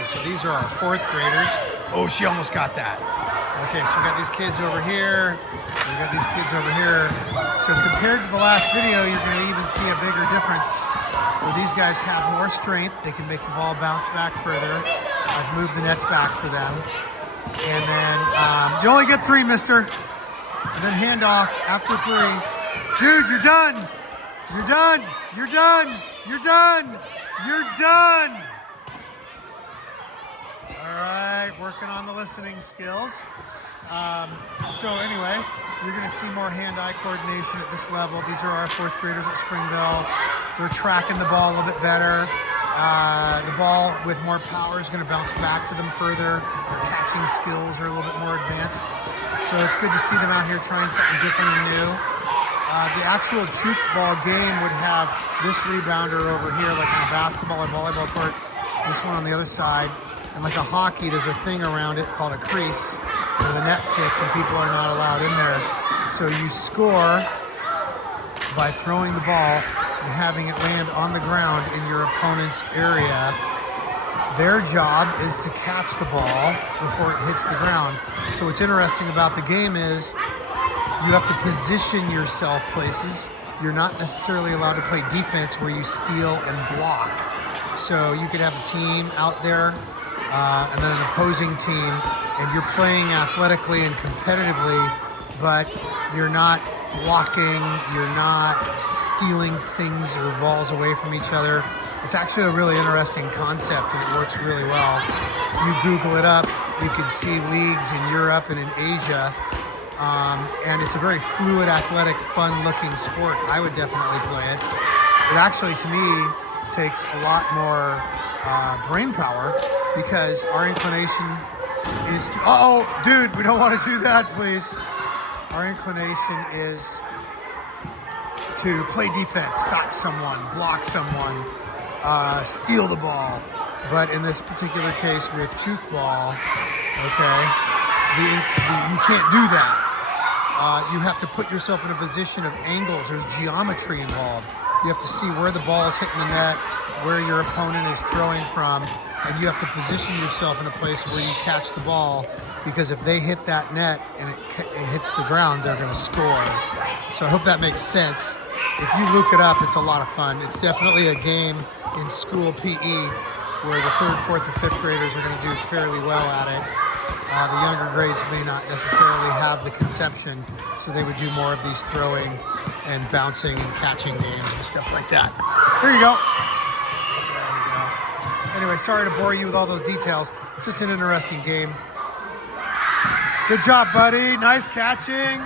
right, so these are our 4th graders. Oh, she almost got that. Okay, so we got these kids over here. We got these kids over here. So compared to the last video, you're going to even see a bigger difference where these guys have more strength. They can make the ball bounce back further. I've moved the nets back for them. And then you only get 3, mister. And then handoff after 3. Dude, you're done. You're done. You're done. You're done. You're done. All right, working on the listening skills. So anyway, you're going to see more hand-eye coordination at this level. These are our 4th graders at Springville. They're tracking the ball a little bit better. The ball with more power is going to bounce back to them further. Their catching skills are a little bit more advanced. So it's good to see them out here trying something different and new. The actual Tchoukball game would have this rebounder over here, like on a basketball or volleyball court. This one on the other side. And like a hockey, there's a thing around it called a crease where the net sits and people are not allowed in there. So you score by throwing the ball and having it land on the ground in your opponent's area. Their job is to catch the ball before it hits the ground. So what's interesting about the game is you have to position yourself places. You're not necessarily allowed to play defense where you steal and block. So you could have a team out there and then an opposing team, and you're playing athletically and competitively, but you're not blocking, you're not stealing things or balls away from each other. It's actually a really interesting concept, and it works really well. You Google it up, you can see leagues in Europe and in Asia, and it's a very fluid, athletic, fun-looking sport. I would definitely play it. It actually, to me, takes a lot more brain power, because our inclination is to, dude, we don't want to do that, please. Our inclination is to play defense, stop someone, block someone, steal the ball. But in this particular case with Tchoukball, okay, you can't do that. You have to put yourself in a position of angles. There's geometry involved. You have to see where the ball is hitting the net, where your opponent is throwing from, and you have to position yourself in a place where you catch the ball, because if they hit that net and it hits the ground, they're going to score. So I hope that makes sense. If you look it up, it's a lot of fun. It's definitely a game in school PE where the 3rd, 4th, and 5th graders are going to do fairly well at it. The younger grades may not necessarily have the conception, so they would do more of these throwing and bouncing and catching games and stuff like that. Here you go. Anyway, sorry to bore you with all those details. It's just an interesting game. Good job, buddy. Nice catching.